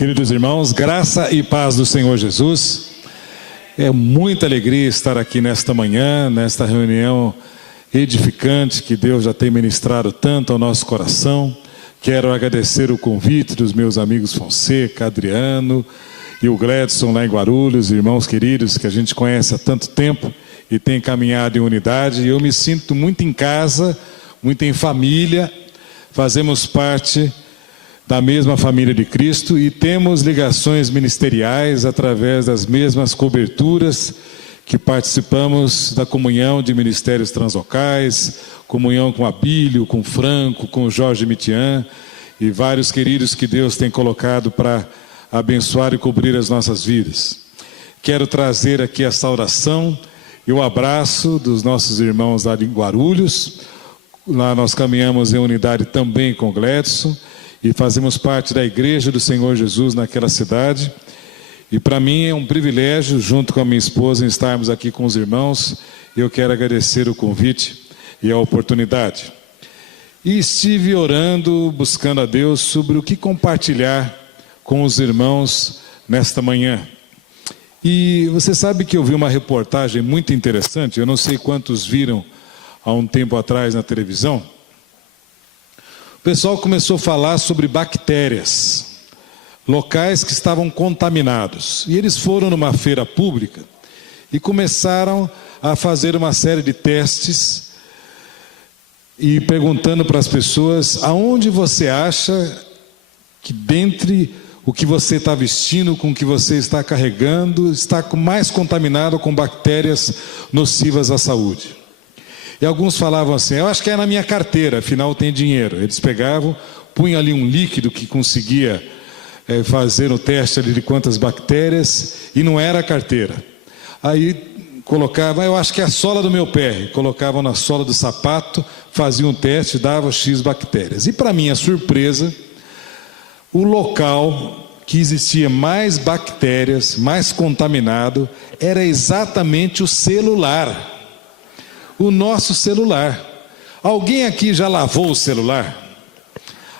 Queridos irmãos, graça e paz do Senhor Jesus. É muita alegria estar aqui nesta manhã, nesta reunião edificante que Deus já tem ministrado tanto ao nosso coração. Quero agradecer o convite dos meus amigos Fonseca, Adriano e o Gledson lá em Guarulhos, irmãos queridos que a gente conhece há tanto tempo e tem caminhado em unidade. Eu me sinto muito em casa, muito em família, fazemos parte da mesma família de Cristo e temos ligações ministeriais através das mesmas coberturas que participamos da comunhão de ministérios translocais, comunhão com Abílio, com Franco, com Jorge Mitian e vários queridos que Deus tem colocado para abençoar e cobrir as nossas vidas. Quero trazer aqui a saudação e o abraço dos nossos irmãos lá de Guarulhos. Lá nós caminhamos em unidade também com o Gledson e fazemos parte da Igreja do Senhor Jesus naquela cidade. E para mim é um privilégio, junto com a minha esposa, estarmos aqui com os irmãos. Eu quero agradecer o convite e a oportunidade. E estive orando, buscando a Deus sobre o que compartilhar com os irmãos nesta manhã. E você sabe que eu vi uma reportagem muito interessante, eu não sei quantos viram há um tempo atrás na televisão. O pessoal começou a falar sobre bactérias, locais que estavam contaminados. E eles foram numa feira pública e começaram a fazer uma série de testes e perguntando para as pessoas aonde você acha que dentre o que você está vestindo, com o que você está carregando, está mais contaminado com bactérias nocivas à saúde. E alguns falavam assim, eu acho que é na minha carteira, afinal tem dinheiro. Eles pegavam, punham ali um líquido que conseguia fazer o teste ali de quantas bactérias, e não era a carteira. Aí colocavam, eu acho que é a sola do meu pé, colocavam na sola do sapato, faziam um teste, davam X bactérias. E para minha surpresa, o local que existia mais bactérias, mais contaminado, era exatamente o celular. O nosso celular. Alguém aqui já lavou o celular?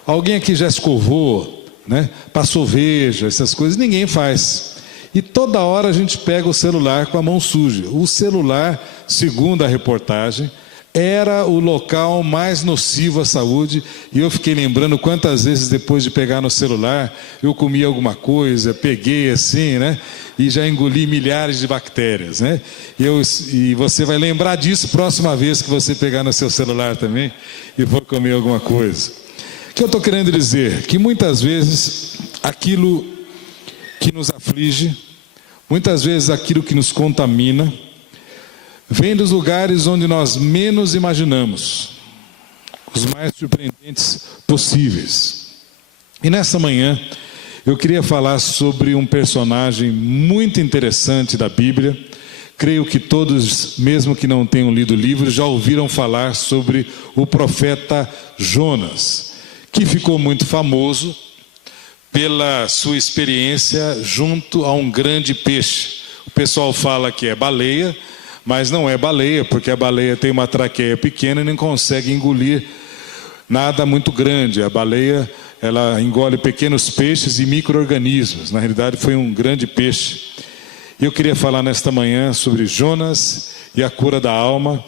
Alguém aqui já escovou, né? Passou veja, essas coisas? Ninguém faz. E toda hora a gente pega o celular com a mão suja. O celular, segundo a reportagem, era o local mais nocivo à saúde. E eu fiquei lembrando quantas vezes depois de pegar no celular, eu comi alguma coisa, peguei assim, né? E já engoli milhares de bactérias, né? E você vai lembrar disso próxima vez que você pegar no seu celular também e for comer alguma coisa. O que eu estou querendo dizer? Que muitas vezes aquilo que nos aflige, muitas vezes aquilo que nos contamina, vem dos lugares onde nós menos imaginamos, os mais surpreendentes possíveis. E nessa manhã eu queria falar sobre um personagem muito interessante da Bíblia. Creio que todos, mesmo que não tenham lido o livro, já ouviram falar sobre o profeta Jonas, que ficou muito famoso pela sua experiência junto a um grande peixe. O pessoal fala que é baleia, mas não é baleia, porque a baleia tem uma traqueia pequena e não consegue engolir nada muito grande. A baleia, ela engole pequenos peixes e micro-organismos. Na realidade, foi um grande peixe. Eu queria falar nesta manhã sobre Jonas e a cura da alma.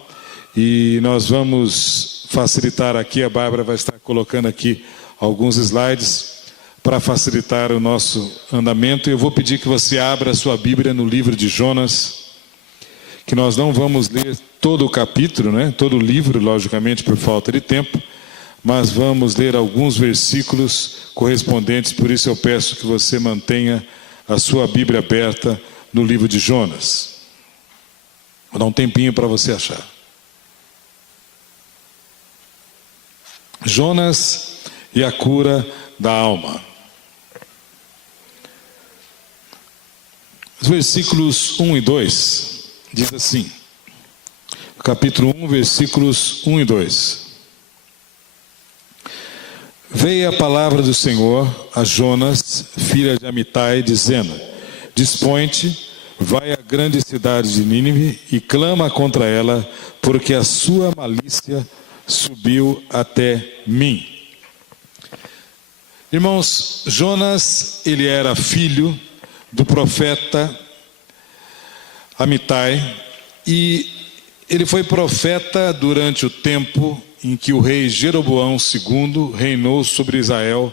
E nós vamos facilitar aqui, a Bárbara vai estar colocando aqui alguns slides para facilitar o nosso andamento. Eu vou pedir que você abra a sua Bíblia no livro de Jonas, que nós não vamos ler todo o capítulo, né? Todo o livro, logicamente, por falta de tempo, mas vamos ler alguns versículos correspondentes, por isso eu peço que você mantenha a sua Bíblia aberta no livro de Jonas. Vou dar um tempinho para você achar. Jonas e a cura da alma. Os versículos 1 e 2 diz assim, capítulo 1, versículos 1 e 2. Veio a palavra do Senhor a Jonas, filho de Amitai, dizendo, dispõe-te, vai à grande cidade de Nínive e clama contra ela, porque a sua malícia subiu até mim. Irmãos, Jonas, ele era filho do profeta Amitai, e ele foi profeta durante o tempo em que o rei Jeroboão II reinou sobre Israel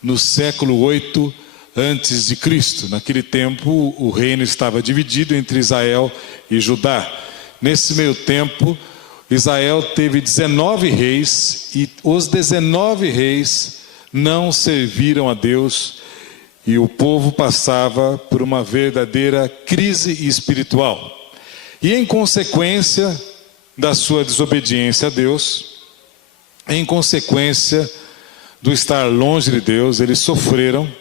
no século 8 antes de Cristo. Naquele tempo o reino estava dividido entre Israel e Judá. Nesse meio tempo, Israel teve 19 reis, e os 19 reis não serviram a Deus, e o povo passava por uma verdadeira crise espiritual. E em consequência da sua desobediência a Deus, em consequência do estar longe de Deus, eles sofreram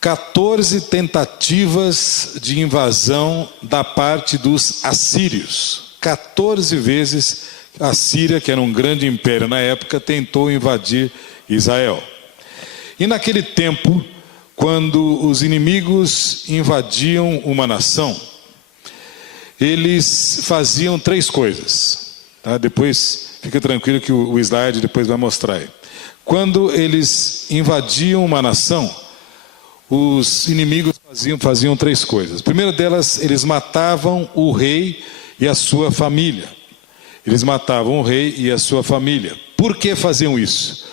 14 tentativas de invasão da parte dos assírios. 14 vezes a Síria, que era um grande império na época, tentou invadir Israel. E naquele tempo, quando os inimigos invadiam uma nação, eles faziam 3 coisas. Tá? Depois, fica tranquilo que o slide depois vai mostrar aí. Quando eles invadiam uma nação, os inimigos faziam 3 coisas. A primeira delas, eles matavam o rei e a sua família. Eles matavam o rei e a sua família. Por que faziam isso?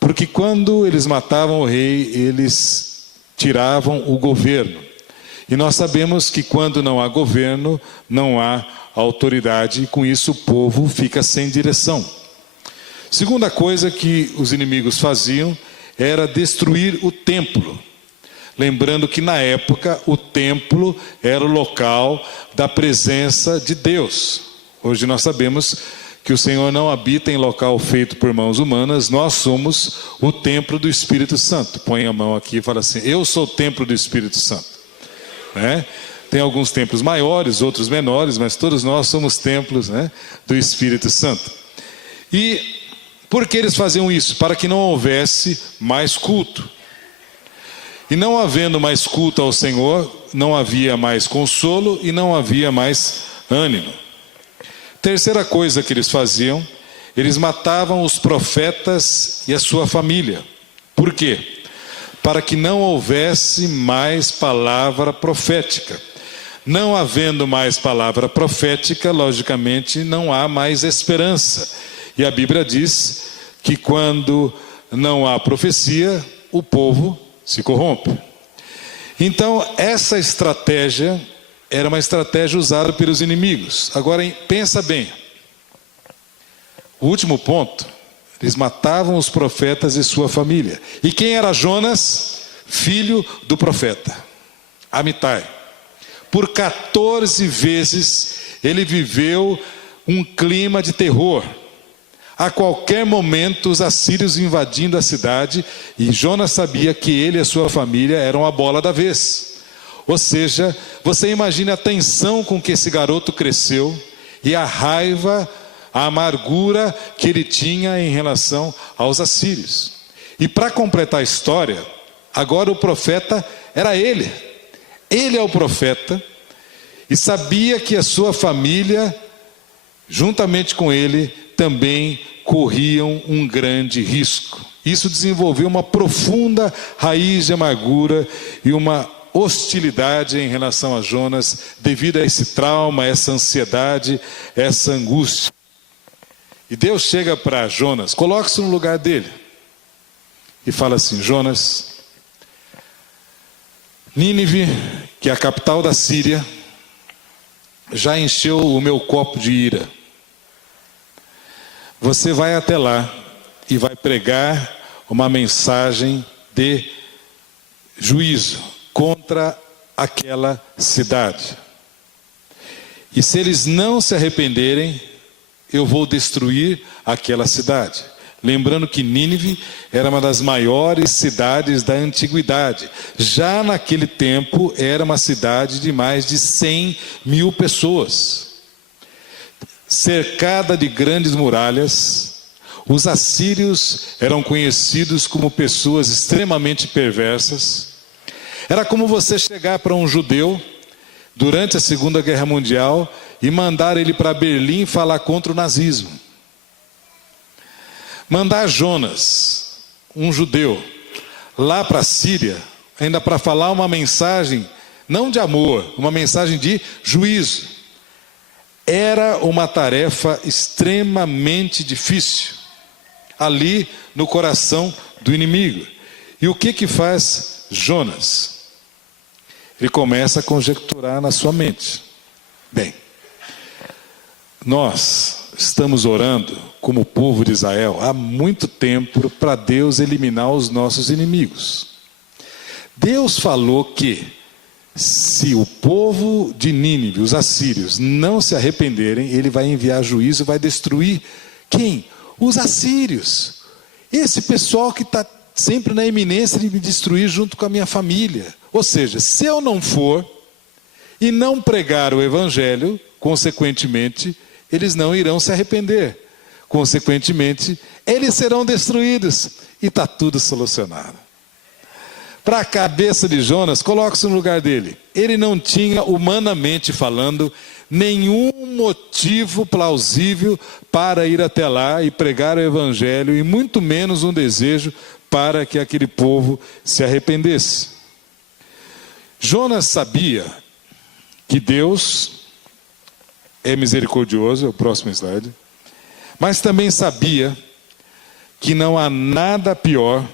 Porque quando eles matavam o rei, eles tiravam o governo. E nós sabemos que quando não há governo, não há autoridade, e com isso o povo fica sem direção. Segunda coisa que os inimigos faziam era destruir o templo. Lembrando que na época o templo era o local da presença de Deus. Hoje nós sabemos que o Senhor não habita em local feito por mãos humanas, nós somos o templo do Espírito Santo. Põe a mão aqui e fala assim: eu sou o templo do Espírito Santo. Né? Tem alguns templos maiores, outros menores, mas todos nós somos templos, né, do Espírito Santo. E por que eles faziam isso? Para que não houvesse mais culto. E não havendo mais culto ao Senhor, não havia mais consolo e não havia mais ânimo. Terceira coisa que eles faziam, eles matavam os profetas e a sua família. Por quê? Para que não houvesse mais palavra profética. Não havendo mais palavra profética, logicamente não há mais esperança. E a Bíblia diz que quando não há profecia, o povo se corrompe. Então, essa estratégia era uma estratégia usada pelos inimigos. Agora, pensa bem. O último ponto, eles matavam os profetas e sua família. E quem era Jonas? Filho do profeta Amitai. Por 14 vezes ele viveu um clima de terror. A qualquer momento os assírios invadindo a cidade, e Jonas sabia que ele e a sua família eram a bola da vez. Ou seja, você imagina a tensão com que esse garoto cresceu e a raiva, a amargura que ele tinha em relação aos assírios. E para completar a história, agora o profeta era ele. Ele é o profeta e sabia que a sua família, juntamente com ele, também corriam um grande risco. Isso desenvolveu uma profunda raiz de amargura e uma hostilidade em relação a Jonas, devido a esse trauma, essa ansiedade, essa angústia. E Deus chega para Jonas, coloca-se no lugar dele e fala assim: Jonas, Nínive, que é a capital da Síria, já encheu o meu copo de ira. Você vai até lá e vai pregar uma mensagem de juízo contra aquela cidade. E se eles não se arrependerem, eu vou destruir aquela cidade. Lembrando que Nínive era uma das maiores cidades da antiguidade. Já naquele tempo era uma cidade de mais de 100 mil pessoas. Cercada de grandes muralhas, os assírios eram conhecidos como pessoas extremamente perversas. Era como você chegar para um judeu durante a Segunda Guerra Mundial e mandar ele para Berlim falar contra o nazismo. Mandar Jonas um judeu lá para a Síria, ainda para falar uma mensagem, não de amor, uma mensagem de juízo. Era uma tarefa extremamente difícil, ali no coração do inimigo. E o que faz Jonas? Ele começa a conjecturar na sua mente. Bem, nós estamos orando como povo de Israel há muito tempo para Deus eliminar os nossos inimigos. Deus falou que se o povo de Nínive, os assírios, não se arrependerem, ele vai enviar juízo e vai destruir quem? Os assírios. Esse pessoal que está sempre na iminência de me destruir junto com a minha família. Ou seja, se eu não for e não pregar o evangelho, consequentemente, eles não irão se arrepender. Consequentemente, eles serão destruídos. E está tudo solucionado. Para a cabeça de Jonas, coloque-se no lugar dele. Ele não tinha, humanamente falando, nenhum motivo plausível para ir até lá e pregar o evangelho, e muito menos um desejo para que aquele povo se arrependesse. Jonas sabia que Deus é misericordioso, é o próximo slide, mas também sabia que não há nada pior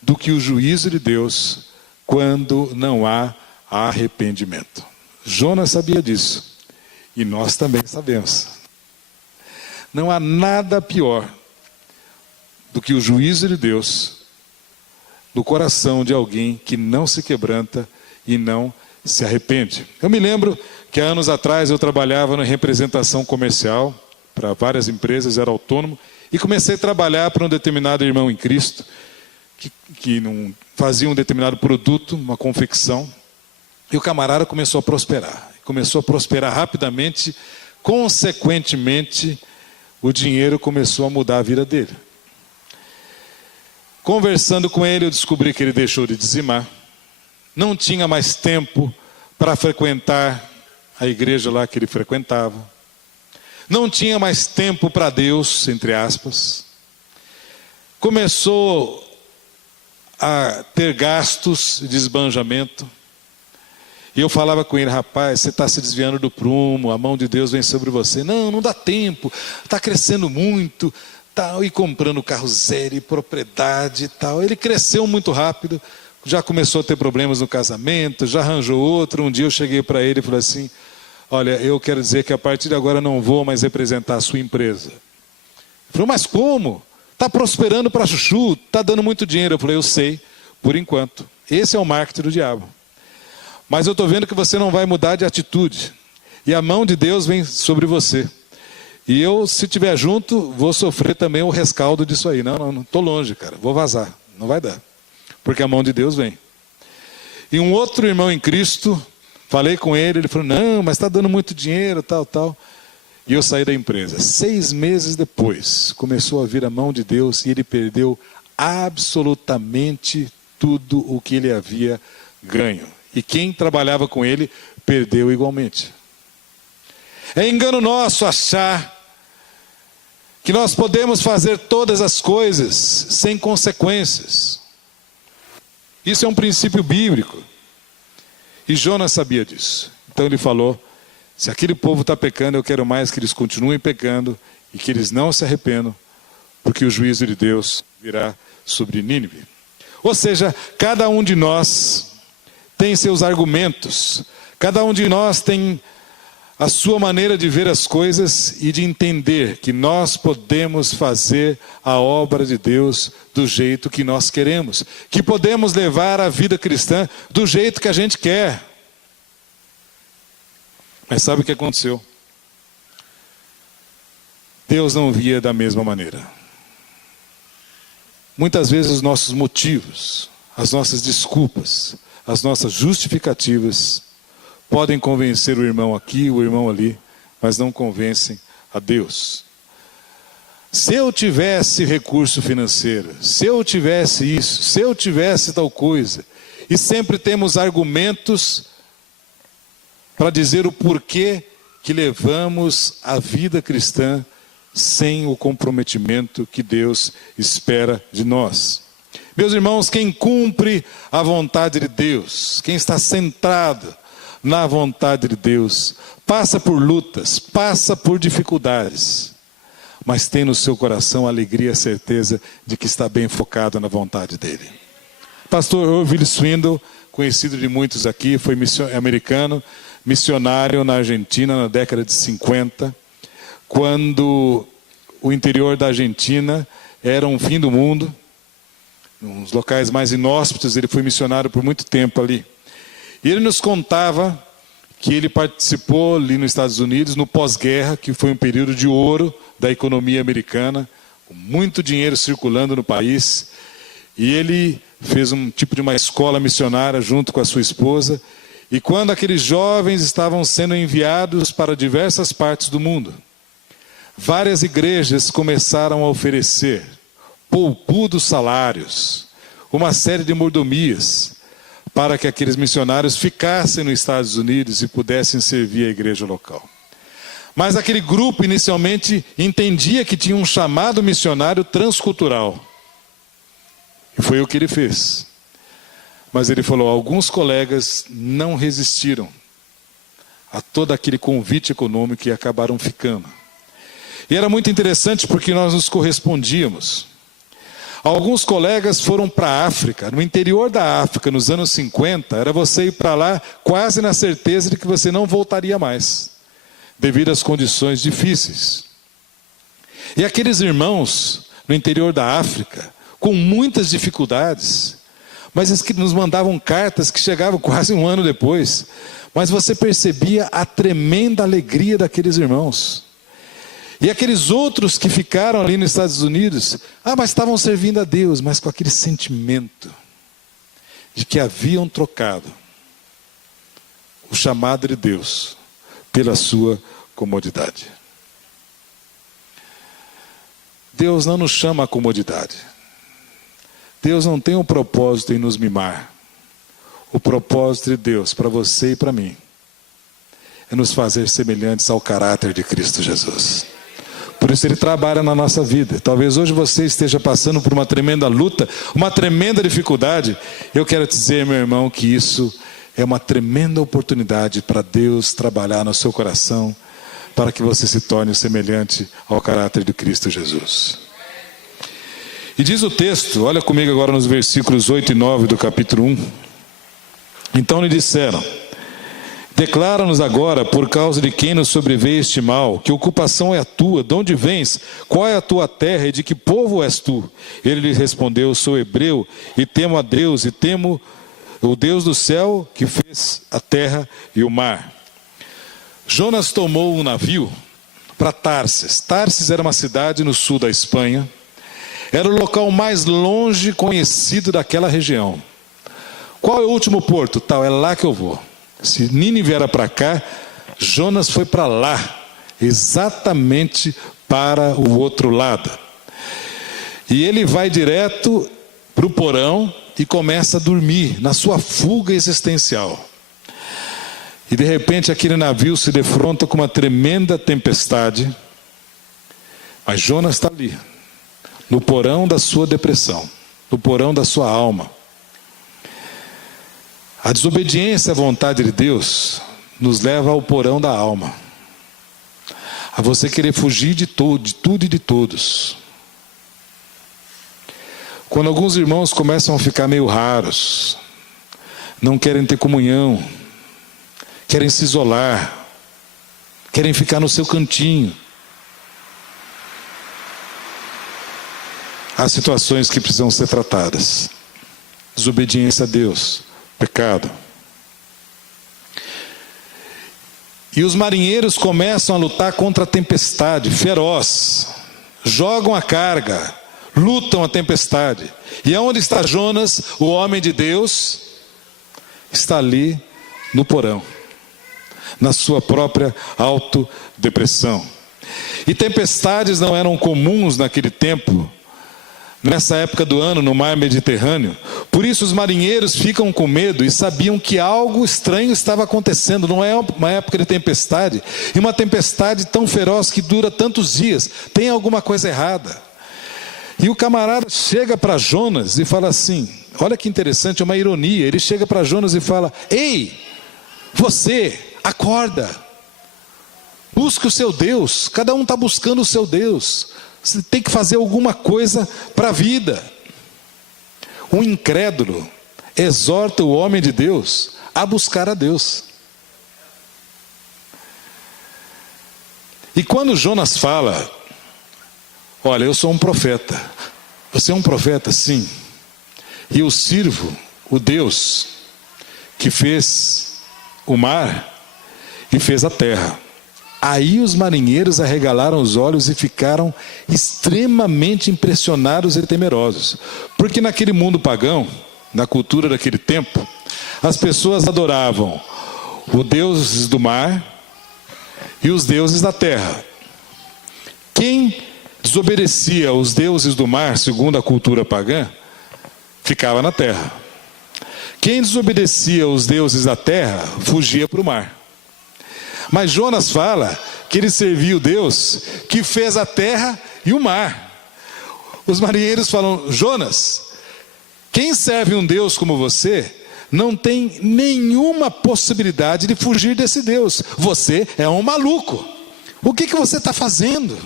do que o juízo de Deus quando não há arrependimento. Jonas sabia disso, e nós também sabemos. Não há nada pior do que o juízo de Deus no coração de alguém que não se quebranta e não se arrepende. Eu me lembro que há anos atrás eu trabalhava na representação comercial para várias empresas, era autônomo, e comecei a trabalhar para um determinado irmão em Cristo que não fazia um determinado produto, uma confecção, e o camarada começou a prosperar rapidamente. Consequentemente, o dinheiro começou a mudar a vida dele. Conversando com ele, eu descobri que ele deixou de dizimar, não tinha mais tempo para frequentar a igreja lá que ele frequentava, não tinha mais tempo para Deus, entre aspas, começou a ter gastos de esbanjamento. E eu falava com ele: rapaz, você está se desviando do prumo, a mão de Deus vem sobre você. Não dá tempo, está crescendo muito, tal, e comprando carro zero e propriedade e tal. Ele cresceu muito rápido, já começou a ter problemas no casamento, já arranjou outro. Um dia eu cheguei para ele e falei assim: olha, eu quero dizer que a partir de agora não vou mais representar a sua empresa. Ele falou: mas como? Está prosperando para chuchu, está dando muito dinheiro. Eu falei: eu sei, por enquanto. Esse é o marketing do diabo. Mas eu estou vendo que você não vai mudar de atitude. E a mão de Deus vem sobre você. E eu, se estiver junto, vou sofrer também o rescaldo disso aí. Não estou longe, cara. Vou vazar. Não vai dar. Porque a mão de Deus vem. E um outro irmão em Cristo, falei com ele, ele falou: não, mas está dando muito dinheiro, tal. E eu saí da empresa. 6 meses depois, começou a vir a mão de Deus e ele perdeu absolutamente tudo o que ele havia ganho. E quem trabalhava com ele perdeu igualmente. É engano nosso achar que nós podemos fazer todas as coisas sem consequências. Isso é um princípio bíblico. E Jonas sabia disso. Então ele falou: se aquele povo está pecando, eu quero mais que eles continuem pecando e que eles não se arrependam, porque o juízo de Deus virá sobre Nínive. Ou seja, cada um de nós tem seus argumentos, cada um de nós tem a sua maneira de ver as coisas e de entender que nós podemos fazer a obra de Deus do jeito que nós queremos, que podemos levar a vida cristã do jeito que a gente quer. Mas sabe o que aconteceu? Deus não via da mesma maneira. Muitas vezes os nossos motivos, as nossas desculpas, as nossas justificativas podem convencer o irmão aqui, o irmão ali, mas não convencem a Deus. Se eu tivesse recurso financeiro, se eu tivesse isso, se eu tivesse tal coisa, e sempre temos argumentos para dizer o porquê que levamos a vida cristã sem o comprometimento que Deus espera de nós. Meus irmãos, quem cumpre a vontade de Deus, quem está centrado na vontade de Deus, passa por lutas, passa por dificuldades, mas tem no seu coração a alegria e a certeza de que está bem focado na vontade dele. Pastor Orville Swindle, conhecido de muitos aqui, foi americano, missionário na Argentina na década de 50, quando o interior da Argentina era um fim do mundo, nos locais mais inóspitos. Ele foi missionário por muito tempo ali. E ele nos contava que ele participou ali nos Estados Unidos no pós-guerra, que foi um período de ouro da economia americana, com muito dinheiro circulando no país. E ele fez um tipo de uma escola missionária junto com a sua esposa. E quando aqueles jovens estavam sendo enviados para diversas partes do mundo, várias igrejas começaram a oferecer poupudos salários, uma série de mordomias, para que aqueles missionários ficassem nos Estados Unidos e pudessem servir a igreja local. Mas aquele grupo inicialmente entendia que tinha um chamado missionário transcultural. E foi o que ele fez. Mas ele falou, alguns colegas não resistiram a todo aquele convite econômico e acabaram ficando. E era muito interessante porque nós nos correspondíamos. Alguns colegas foram para a África, no interior da África, nos anos 50, era você ir para lá quase na certeza de que você não voltaria mais, devido às condições difíceis. E aqueles irmãos no interior da África, com muitas dificuldades, mas eles que nos mandavam cartas que chegavam quase um ano depois, mas você percebia a tremenda alegria daqueles irmãos. E aqueles outros que ficaram ali nos Estados Unidos, mas estavam servindo a Deus, mas com aquele sentimento de que haviam trocado o chamado de Deus pela sua comodidade. Deus não nos chama à comodidade. Deus não tem um propósito em nos mimar. O propósito de Deus para você e para mim é nos fazer semelhantes ao caráter de Cristo Jesus. Por isso ele trabalha na nossa vida. Talvez hoje você esteja passando por uma tremenda luta, uma tremenda dificuldade. Eu quero te dizer, meu irmão, que isso é uma tremenda oportunidade para Deus trabalhar no seu coração, para que você se torne semelhante ao caráter de Cristo Jesus. E diz o texto, olha comigo agora nos versículos 8 e 9 do capítulo 1. Então lhe disseram, declara-nos agora, por causa de quem nos sobreveio este mal, que ocupação é a tua, de onde vens, qual é a tua terra e de que povo és tu? Ele lhe respondeu, sou hebreu e temo a Deus e temo o Deus do céu que fez a terra e o mar. Jonas tomou um navio para Tarsis. Tarsis era uma cidade no sul da Espanha, era o local mais longe conhecido daquela região. Qual é o último porto? Tal, é lá que eu vou. Se Nínive era para cá, Jonas foi para lá, exatamente para o outro lado. E ele vai direto para o porão e começa a dormir na sua fuga existencial. E de repente aquele navio se defronta com uma tremenda tempestade, mas Jonas está ali, no porão da sua depressão, no porão da sua alma. A desobediência à vontade de Deus nos leva ao porão da alma, a você querer fugir de tudo e de todos. Quando alguns irmãos começam a ficar meio raros, não querem ter comunhão, querem se isolar, querem ficar no seu cantinho, há situações que precisam ser tratadas. Desobediência a Deus, pecado. E os marinheiros começam a lutar contra a tempestade feroz, jogam a carga, lutam a tempestade. E aonde está Jonas, o homem de Deus? Está ali no porão, na sua própria autodepressão. E tempestades não eram comuns naquele tempo, nessa época do ano, no mar Mediterrâneo, Por isso os marinheiros ficam com medo e sabiam que algo estranho estava acontecendo. Não é uma época de tempestade, e uma tempestade tão feroz que dura tantos dias. Tem alguma coisa errada. E o camarada chega para Jonas e fala assim, olha que interessante, é uma ironia. Ele chega para Jonas e fala: ei, você, acorda, busque o seu Deus. Cada um está buscando o seu Deus. Você tem que fazer alguma coisa para a vida. O incrédulo exorta o homem de Deus a buscar a Deus. E quando Jonas fala: olha, eu sou um profeta. Você é um profeta? Sim. E eu sirvo o Deus que fez o mar e fez a terra. Aí os marinheiros arregalaram os olhos e ficaram extremamente impressionados e temerosos. Porque naquele mundo pagão, na cultura daquele tempo, as pessoas adoravam os deuses do mar e os deuses da terra. Quem desobedecia aos deuses do mar, segundo a cultura pagã, ficava na terra. Quem desobedecia aos deuses da terra, fugia para o mar. Mas Jonas fala que ele servia o Deus que fez a terra e o mar. Os marinheiros falam: Jonas, quem serve um Deus como você não tem nenhuma possibilidade de fugir desse Deus. Você é um maluco. O que você está fazendo?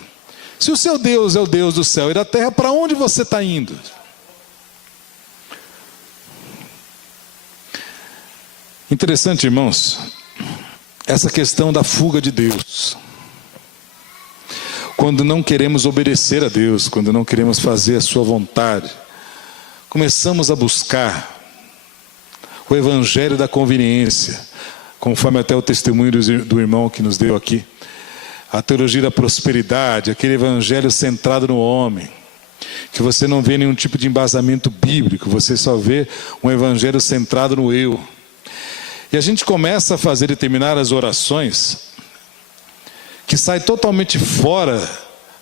Se o seu Deus é o Deus do céu e da terra, para onde você está indo? Interessante, irmãos, essa questão da fuga de Deus. Quando não queremos obedecer a Deus, quando não queremos fazer a sua vontade, começamos a buscar o evangelho da conveniência, conforme até o testemunho do irmão que nos deu aqui. A teologia da prosperidade, aquele evangelho centrado no homem, que você não vê nenhum tipo de embasamento bíblico, você só vê um evangelho centrado no eu. E a gente começa a fazer determinadas orações que saem totalmente fora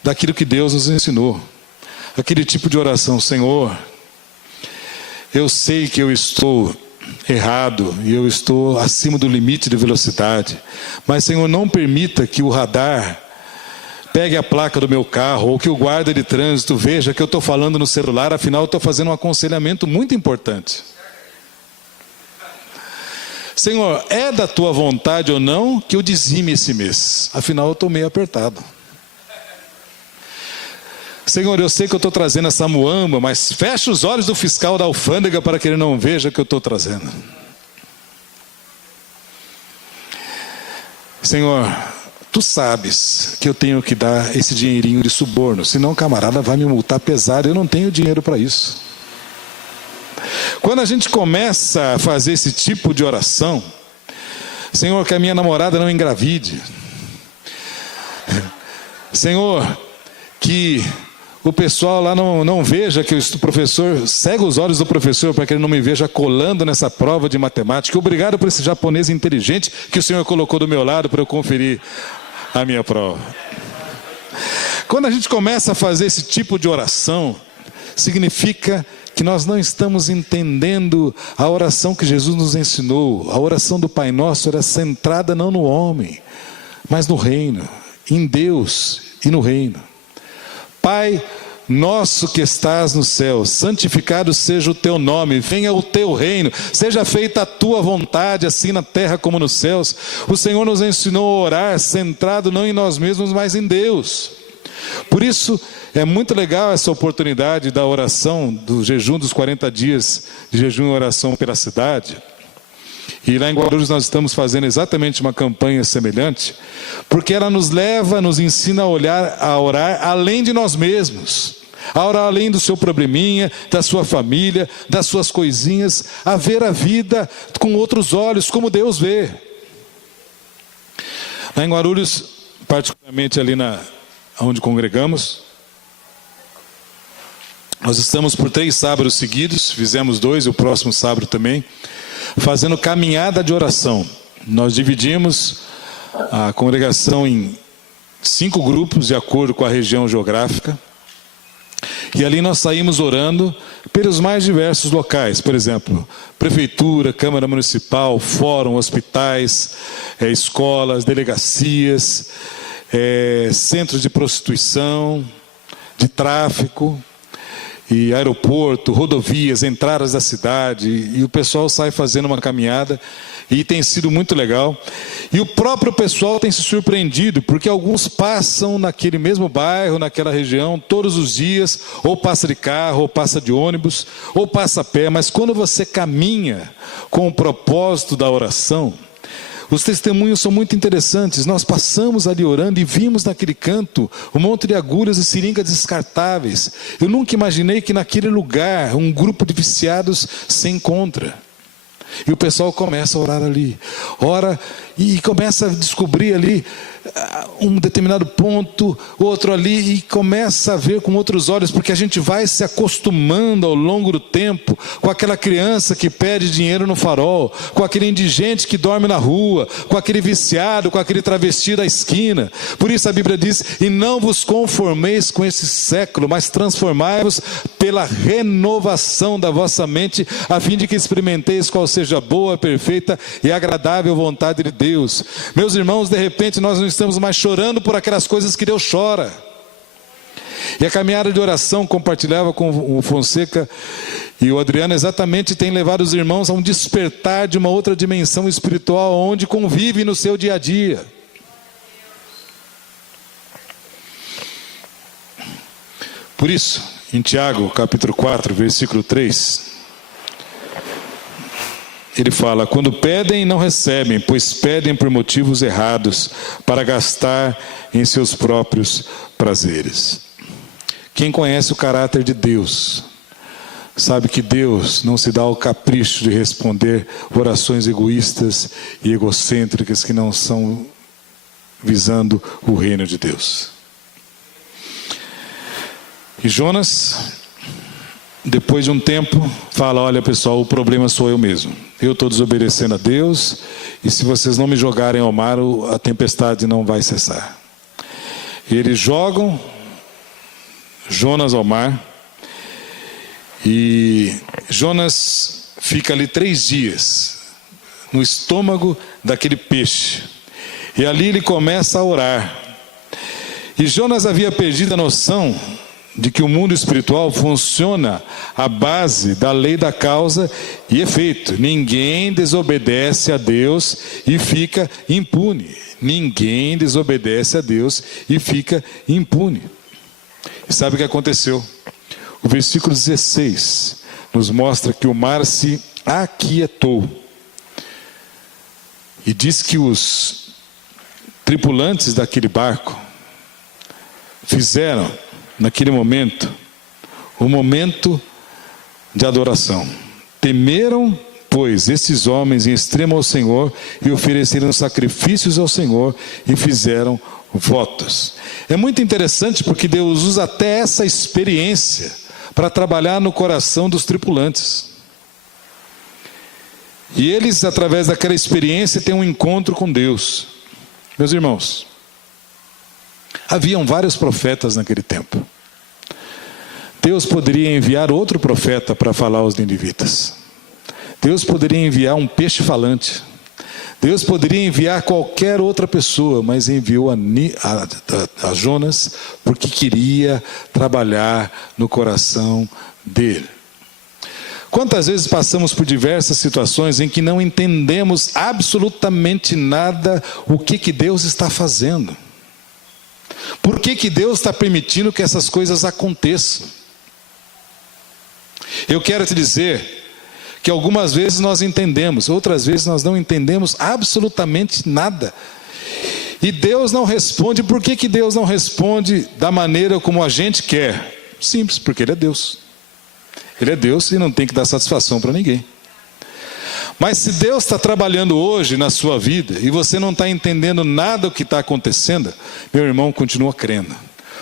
daquilo que Deus nos ensinou. Aquele tipo de oração: Senhor, eu sei que eu estou errado e eu estou acima do limite de velocidade, mas Senhor, não permita que o radar pegue a placa do meu carro, ou que o guarda de trânsito veja que eu estou falando no celular, afinal eu estou fazendo um aconselhamento muito importante. Senhor, é da tua vontade ou não que eu dizime esse mês? Afinal eu estou meio apertado. Senhor, eu sei que eu estou trazendo essa muamba, mas fecha os olhos do fiscal da alfândega para que ele não veja que eu estou trazendo. Senhor, tu sabes que eu tenho que dar esse dinheirinho de suborno, senão o camarada vai me multar pesado, eu não tenho dinheiro para isso. Quando a gente começa a fazer esse tipo de oração: Senhor, que a minha namorada não engravide. Senhor, que o pessoal lá não veja que o professor, cega os olhos do professor para que ele não me veja colando nessa prova de matemática. Obrigado por esse japonês inteligente que o Senhor colocou do meu lado para eu conferir a minha prova. Quando a gente começa a fazer esse tipo de oração, significa que nós não estamos entendendo a oração que Jesus nos ensinou. A oração do Pai Nosso era centrada não no homem, mas no reino, em Deus e no reino. Pai nosso que estás no céu, santificado seja o teu nome, venha o teu reino, seja feita a tua vontade, assim na terra como nos céus. O Senhor nos ensinou a orar centrado não em nós mesmos, mas em Deus. Por isso é muito legal essa oportunidade da oração, do jejum dos 40 dias de jejum e oração pela cidade. E lá em Guarulhos nós estamos fazendo exatamente uma campanha semelhante, porque ela nos leva, nos ensina a orar além de nós mesmos, a orar além do seu probleminha, da sua família, das suas coisinhas, a ver a vida com outros olhos, como Deus vê. Lá em Guarulhos, particularmente ali onde congregamos, nós estamos por 3 sábados seguidos, fizemos 2 e o próximo sábado também, fazendo caminhada de oração. Nós dividimos a congregação em 5 grupos de acordo com a região geográfica, e ali nós saímos orando pelos mais diversos locais, por exemplo, prefeitura, Câmara Municipal, fórum, hospitais, escolas, delegacias, centros de prostituição, de tráfico, e aeroporto, rodovias, entradas da cidade, e o pessoal sai fazendo uma caminhada, e tem sido muito legal. E o próprio pessoal tem se surpreendido, porque alguns passam naquele mesmo bairro, naquela região, todos os dias, ou passa de carro, ou passa de ônibus, ou passa a pé, mas quando você caminha com o propósito da oração, os testemunhos são muito interessantes. Nós passamos ali orando e vimos naquele canto um monte de agulhas e seringas descartáveis. Eu nunca imaginei que naquele lugar um grupo de viciados se encontra. E o pessoal começa a orar ali. Ora e começa a descobrir ali um determinado ponto, outro ali, e começa a ver com outros olhos, porque a gente vai se acostumando ao longo do tempo com aquela criança que pede dinheiro no farol, com aquele indigente que dorme na rua, com aquele viciado, com aquele travesti da esquina. Por isso a Bíblia diz: e não vos conformeis com esse século, mas transformai-vos pela renovação da vossa mente, a fim de que experimenteis qual seja a boa, perfeita e agradável vontade de Deus. Meus irmãos, de repente nós não estamos mais chorando por aquelas coisas que Deus chora. E a caminhada de oração compartilhava com o Fonseca e o Adriano exatamente tem levado os irmãos a um despertar de uma outra dimensão espiritual, onde convivem no seu dia a dia. Por isso, em Tiago, capítulo 4, versículo 3, ele fala: quando pedem, não recebem, pois pedem por motivos errados, para gastar em seus próprios prazeres. Quem conhece o caráter de Deus, sabe que Deus não se dá ao capricho de responder orações egoístas e egocêntricas que não são visando o reino de Deus. E Jonas, depois de um tempo, fala: olha pessoal, o problema sou eu mesmo. Eu estou desobedecendo a Deus, e se vocês não me jogarem ao mar, a tempestade não vai cessar. E eles jogam Jonas ao mar, e Jonas fica ali 3 dias, no estômago daquele peixe. E ali ele começa a orar. E Jonas havia perdido a noção de que o mundo espiritual funciona à base da lei da causa e efeito. Ninguém desobedece a Deus e fica impune. Ninguém desobedece a Deus e fica impune. E sabe o que aconteceu? O versículo 16 nos mostra que o mar se aquietou. E diz que os tripulantes daquele barco fizeram naquele momento, um momento de adoração. Temeram, pois, esses homens em extremo ao Senhor, e ofereceram sacrifícios ao Senhor, e fizeram votos. É muito interessante, porque Deus usa até essa experiência para trabalhar no coração dos tripulantes. E eles, através daquela experiência, têm um encontro com Deus. Meus irmãos, haviam vários profetas naquele tempo. Deus poderia enviar outro profeta para falar aos ninivitas. Deus poderia enviar um peixe falante. Deus poderia enviar qualquer outra pessoa, mas enviou a Jonas porque queria trabalhar no coração dele. Quantas vezes passamos por diversas situações em que não entendemos absolutamente nada o que Deus está fazendo? Por que Deus está permitindo que essas coisas aconteçam? Eu quero te dizer que algumas vezes nós entendemos, outras vezes nós não entendemos absolutamente nada. E Deus não responde. Por que Deus não responde da maneira como a gente quer? Simples, porque Ele é Deus. Ele é Deus e não tem que dar satisfação para ninguém. Mas se Deus está trabalhando hoje na sua vida e você não está entendendo nada do que está acontecendo, meu irmão, continua crendo,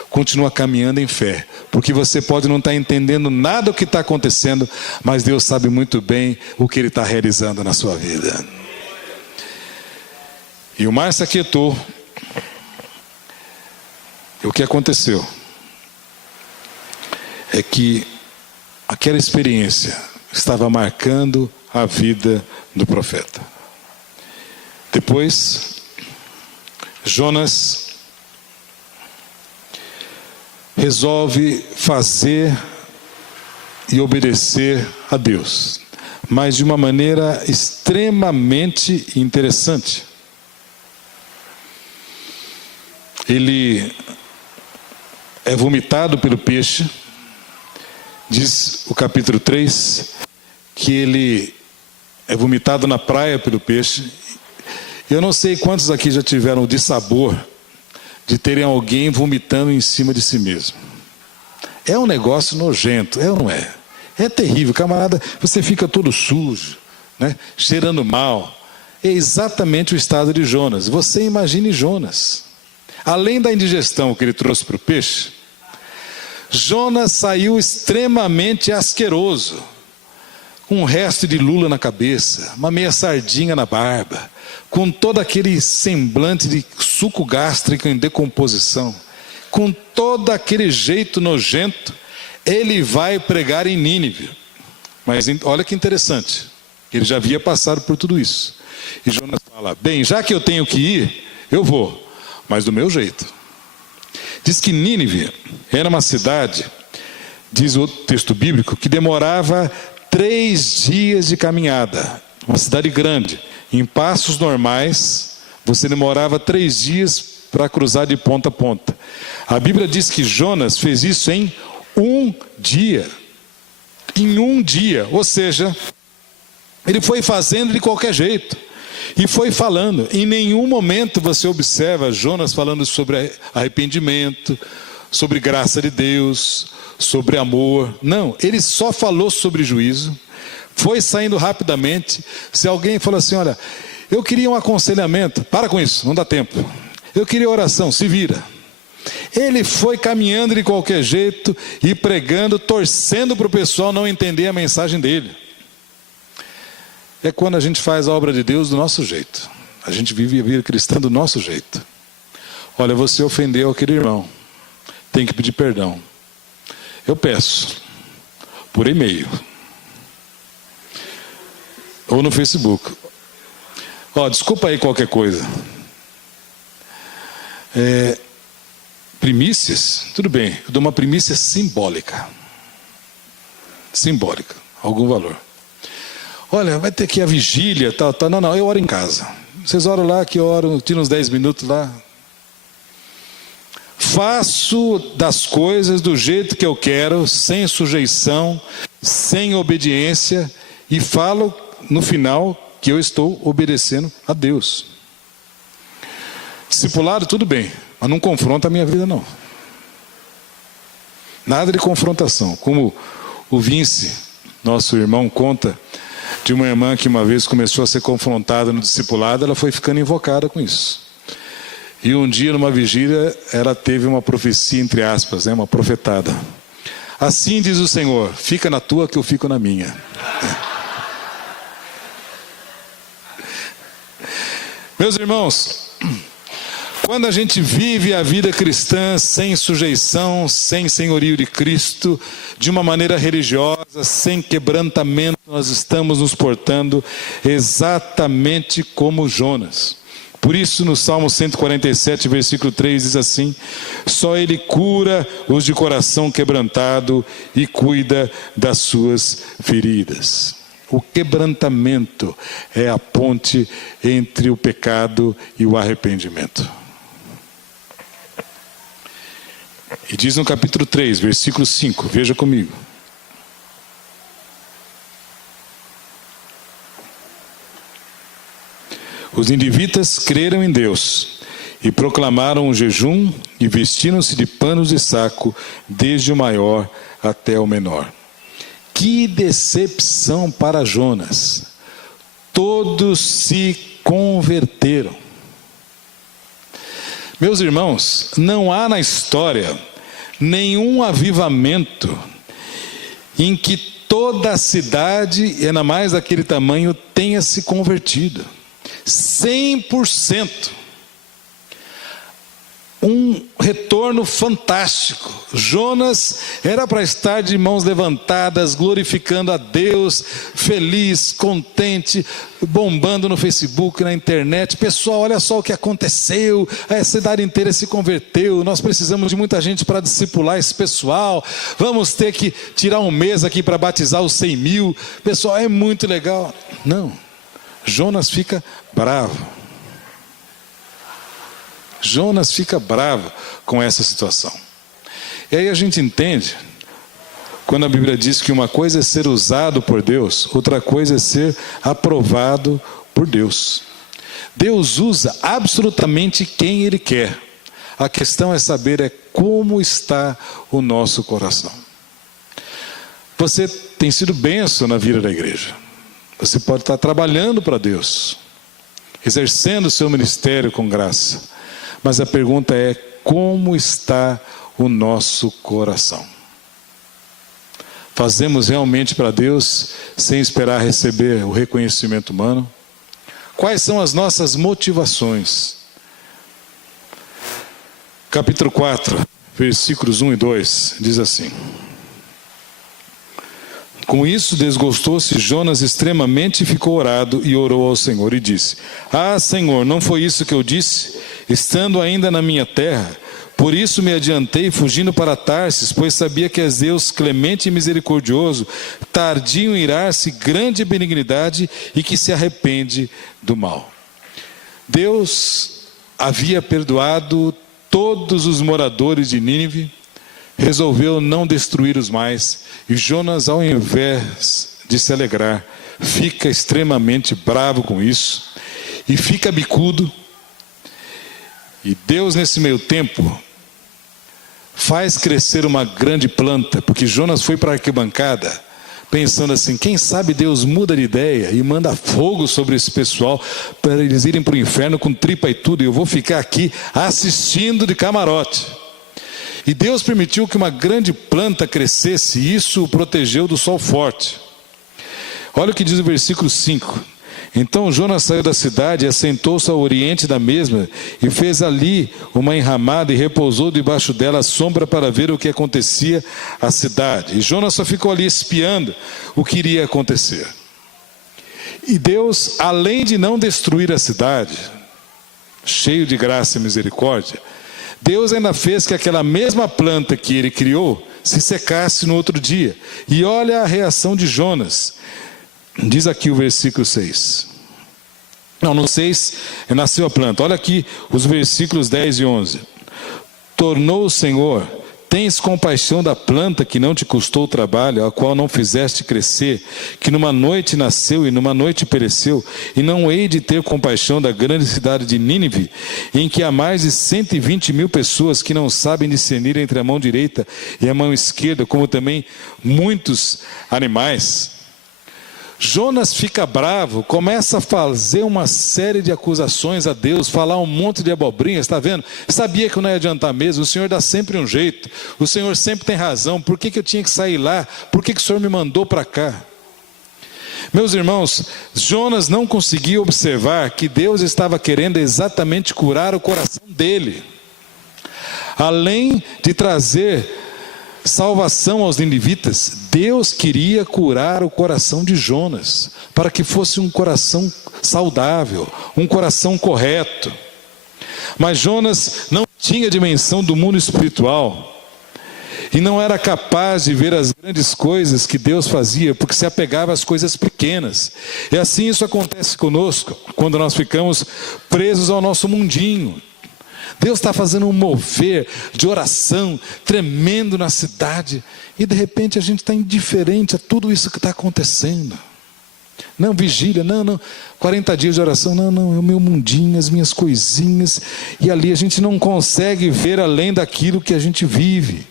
continua caminhando em fé, porque você pode não estar entendendo nada do que está acontecendo, mas Deus sabe muito bem o que Ele está realizando na sua vida. E o mar se aquietou. E o que aconteceu é que aquela experiência estava marcando a vida do profeta. Depois, Jonas resolve fazer e obedecer a Deus, mas de uma maneira extremamente interessante. Ele é vomitado pelo peixe. Diz o capítulo 3 que ele é vomitado na praia pelo peixe. Eu não sei quantos aqui já tiveram o dissabor de terem alguém vomitando em cima de si mesmo. É um negócio nojento, é ou não é? É terrível, camarada, você fica todo sujo, né? Cheirando mal. É exatamente o estado de Jonas. Você imagine Jonas. Além da indigestão que ele trouxe para o peixe, Jonas saiu extremamente asqueroso, com um resto de lula na cabeça, uma meia sardinha na barba, com todo aquele semblante de suco gástrico em decomposição, com todo aquele jeito nojento, ele vai pregar em Nínive. Mas olha que interessante, ele já havia passado por tudo isso. E Jonas fala: bem, já que eu tenho que ir, eu vou, mas do meu jeito. Diz que Nínive era uma cidade, diz o texto bíblico, que demorava 3 dias de caminhada. Uma cidade grande. Em passos normais, você demorava 3 dias para cruzar de ponta a ponta. A Bíblia diz que Jonas fez isso em 1 dia. Em 1 dia. Ou seja, ele foi fazendo de qualquer jeito. E foi falando. Em nenhum momento você observa Jonas falando sobre arrependimento, sobre graça de Deus, sobre amor. Não, ele só falou sobre juízo. Foi saindo rapidamente. Se alguém falou assim: olha, eu queria um aconselhamento, para com isso, não dá tempo. Eu queria oração, se vira. Ele foi caminhando de qualquer jeito e pregando, torcendo para o pessoal não entender a mensagem dele. É quando a gente faz a obra de Deus do nosso jeito. A gente vive a vida cristã do nosso jeito. Olha, você ofendeu aquele irmão, tem que pedir perdão. Eu peço, por e-mail. Ou no Facebook. Desculpa aí qualquer coisa. Primícias, tudo bem, eu dou uma primícia simbólica. Simbólica, algum valor. Olha, vai ter que ir a vigília, tal. Não, eu oro em casa. Vocês oram lá, que eu oro, tiro uns 10 minutos lá. Faço das coisas do jeito que eu quero, sem sujeição, sem obediência, e falo no final que eu estou obedecendo a Deus. Discipulado, tudo bem, mas não confronta a minha vida, não. Nada de confrontação. Como o Vince, nosso irmão, conta de uma irmã que uma vez começou a ser confrontada no discipulado, ela foi ficando invocada com isso. E um dia, numa vigília, ela teve uma profecia, entre aspas, uma profetada. Assim diz o Senhor: fica na tua que eu fico na minha. Meus irmãos, quando a gente vive a vida cristã sem sujeição, sem senhorio de Cristo, de uma maneira religiosa, sem quebrantamento, nós estamos nos portando exatamente como Jonas. Por isso, no Salmo 147, versículo 3, diz assim: só Ele cura os de coração quebrantado e cuida das suas feridas. O quebrantamento é a ponte entre o pecado e o arrependimento. E diz no capítulo 3, versículo 5, veja comigo. Os ninivitas creram em Deus e proclamaram um jejum e vestiram-se de panos de saco, desde o maior até o menor. Que decepção para Jonas! Todos se converteram. Meus irmãos, não há na história nenhum avivamento em que toda a cidade, e ainda mais daquele tamanho, tenha se convertido. 100%. Um retorno fantástico. Jonas era para estar de mãos levantadas, glorificando a Deus, feliz, contente, bombando no Facebook, na internet. Pessoal, olha só o que aconteceu, a cidade inteira se converteu, nós precisamos de muita gente para discipular esse pessoal, vamos ter que tirar um mês aqui para batizar os 100 mil. Pessoal, é muito legal. Não, Jonas fica bravo. Jonas fica bravo com essa situação. E aí a gente entende, quando a Bíblia diz que uma coisa é ser usado por Deus, outra coisa é ser aprovado por Deus. Deus usa absolutamente quem Ele quer. A questão é saber como está o nosso coração. Você tem sido bênção na vida da igreja. Você pode estar trabalhando para Deus, exercendo o seu ministério com graça. Mas a pergunta é: como está o nosso coração? Fazemos realmente para Deus sem esperar receber o reconhecimento humano? Quais são as nossas motivações? Capítulo 4, versículos 1 e 2, diz assim: com isso desgostou-se Jonas extremamente e ficou orado e orou ao Senhor e disse: ah, Senhor, não foi isso que eu disse, estando ainda na minha terra? Por isso me adiantei fugindo para Tarsis, pois sabia que és Deus clemente e misericordioso, tardio em irar-se, grande benignidade e que se arrepende do mal. Deus havia perdoado todos os moradores de Nínive, resolveu não destruí-los mais, e Jonas, ao invés de se alegrar, fica extremamente bravo com isso, e fica bicudo. E Deus, nesse meio tempo, faz crescer uma grande planta, porque Jonas foi para a arquibancada, pensando assim: quem sabe Deus muda de ideia e manda fogo sobre esse pessoal, para eles irem para o inferno com tripa e tudo, e eu vou ficar aqui assistindo de camarote. E Deus permitiu que uma grande planta crescesse, e isso o protegeu do sol forte. Olha o que diz o versículo 5. Então Jonas saiu da cidade e assentou-se ao oriente da mesma, e fez ali uma enramada e repousou debaixo dela à sombra para ver o que acontecia à cidade. E Jonas só ficou ali espiando o que iria acontecer. E Deus, além de não destruir a cidade, cheio de graça e misericórdia, Deus ainda fez que aquela mesma planta que ele criou se secasse no outro dia. E olha a reação de Jonas. Diz aqui o versículo 6. Não, no 6 nasceu a planta. Olha aqui os versículos 10 e 11. Tornou o Senhor: tens compaixão da planta que não te custou trabalho, a qual não fizeste crescer, que numa noite nasceu e numa noite pereceu, e não hei de ter compaixão da grande cidade de Nínive, em que há mais de 120 mil pessoas que não sabem discernir entre a mão direita e a mão esquerda, como também muitos animais. Jonas fica bravo, começa a fazer uma série de acusações a Deus, falar um monte de abobrinhas, está vendo? Sabia que não ia adiantar mesmo, o Senhor dá sempre um jeito, o Senhor sempre tem razão, por que eu tinha que sair lá? Por que o Senhor me mandou para cá? Meus irmãos, Jonas não conseguia observar que Deus estava querendo exatamente curar o coração dele. Além de trazer salvação aos ninivitas, Deus queria curar o coração de Jonas, para que fosse um coração saudável, um coração correto. Mas Jonas não tinha dimensão do mundo espiritual, e não era capaz de ver as grandes coisas que Deus fazia, porque se apegava às coisas pequenas. E assim isso acontece conosco, quando nós ficamos presos ao nosso mundinho. Deus está fazendo um mover de oração tremendo na cidade, e de repente a gente está indiferente a tudo isso que está acontecendo. Não, vigília, não, 40 dias de oração, não, é o meu mundinho, as minhas coisinhas, e ali a gente não consegue ver além daquilo que a gente vive.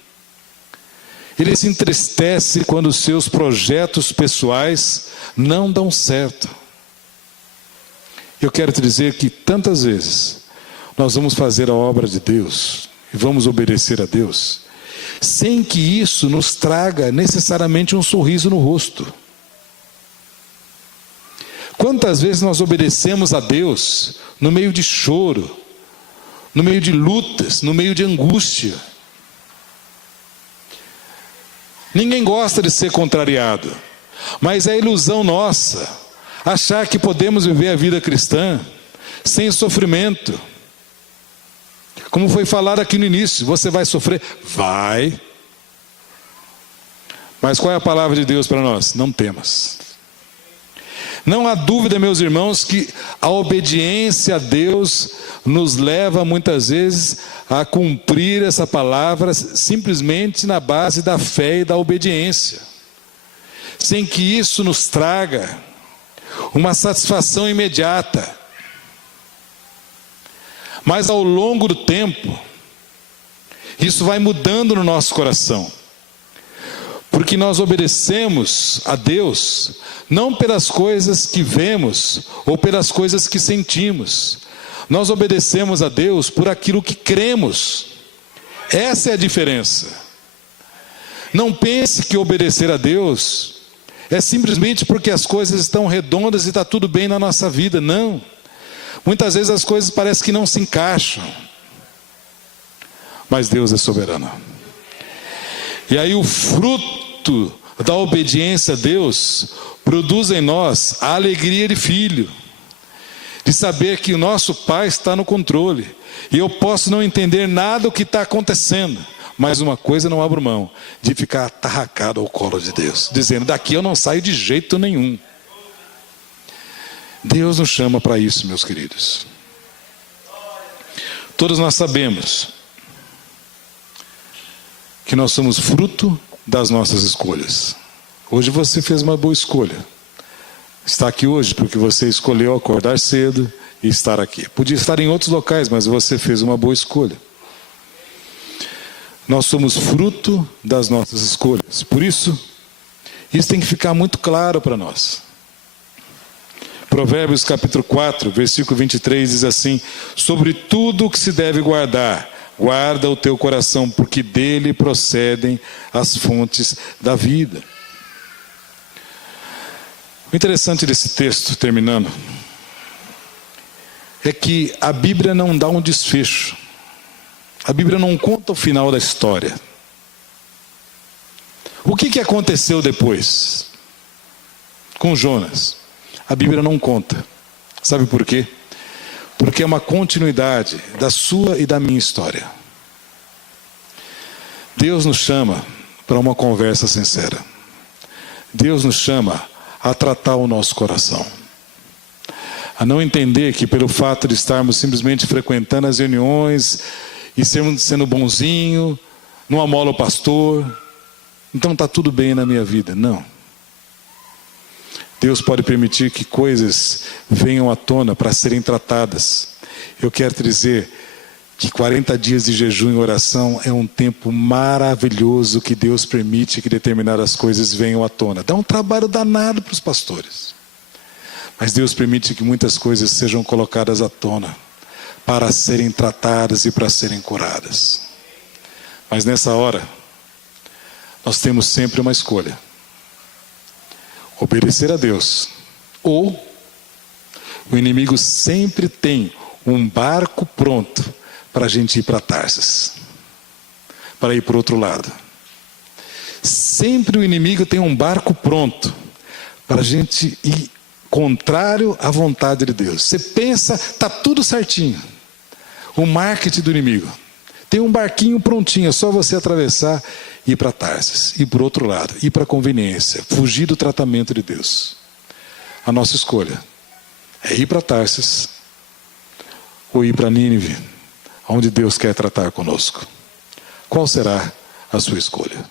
Ele se entristece quando os seus projetos pessoais não dão certo. Eu quero te dizer que tantas vezes nós vamos fazer a obra de Deus e vamos obedecer a Deus, sem que isso nos traga necessariamente um sorriso no rosto. Quantas vezes nós obedecemos a Deus no meio de choro, no meio de lutas, no meio de angústia. Ninguém gosta de ser contrariado, mas é ilusão nossa achar que podemos viver a vida cristã sem sofrimento. Como foi falado aqui no início, você vai sofrer? Vai. Mas qual é a palavra de Deus para nós? Não temas. Não há dúvida, meus irmãos, que a obediência a Deus nos leva muitas vezes a cumprir essa palavra simplesmente na base da fé e da obediência, sem que isso nos traga uma satisfação imediata. Mas ao longo do tempo, isso vai mudando no nosso coração. Porque nós obedecemos a Deus, não pelas coisas que vemos, ou pelas coisas que sentimos. Nós obedecemos a Deus por aquilo que cremos. Essa é a diferença. Não pense que obedecer a Deus é simplesmente porque as coisas estão redondas e está tudo bem na nossa vida. Não. Muitas vezes as coisas parecem que não se encaixam. Mas Deus é soberano. E aí o fruto da obediência a Deus produz em nós a alegria de filho, de saber que o nosso Pai está no controle, e eu posso não entender nada do que está acontecendo, mas uma coisa não abro mão, de ficar atarracado ao colo de Deus, dizendo, daqui eu não saio de jeito nenhum. Deus nos chama para isso, meus queridos. Todos nós sabemos que nós somos fruto das nossas escolhas. Hoje você fez uma boa escolha. Está aqui hoje porque você escolheu acordar cedo e estar aqui. Podia estar em outros locais, mas você fez uma boa escolha. Nós somos fruto das nossas escolhas. Por isso, isso tem que ficar muito claro para nós. Provérbios capítulo 4, versículo 23 diz assim: sobre tudo o que se deve guardar, guarda o teu coração, porque dele procedem as fontes da vida. O interessante desse texto, terminando, é que a Bíblia não dá um desfecho. A Bíblia não conta o final da história. O que aconteceu depois com Jonas? A Bíblia não conta. Sabe por quê? Porque é uma continuidade da sua e da minha história. Deus nos chama para uma conversa sincera. Deus nos chama a tratar o nosso coração. A não entender que pelo fato de estarmos simplesmente frequentando as reuniões e sendo bonzinho, não amola o pastor, então está tudo bem na minha vida. Não. Deus pode permitir que coisas venham à tona para serem tratadas. Eu quero te dizer que 40 dias de jejum e oração é um tempo maravilhoso que Deus permite que determinadas coisas venham à tona. Dá um trabalho danado para os pastores. Mas Deus permite que muitas coisas sejam colocadas à tona para serem tratadas e para serem curadas. Mas nessa hora, nós temos sempre uma escolha. Obedecer a Deus, ou o inimigo sempre tem um barco pronto para a gente ir para Tarsis, para ir para o outro lado. Sempre o inimigo tem um barco pronto para a gente ir contrário à vontade de Deus. Você pensa, está tudo certinho. O marketing do inimigo tem um barquinho prontinho, é só você atravessar e ir para Tarsis, ir para o outro lado, ir para a conveniência, fugir do tratamento de Deus. A nossa escolha é ir para Tarsis ou ir para Nínive, onde Deus quer tratar conosco. Qual será a sua escolha?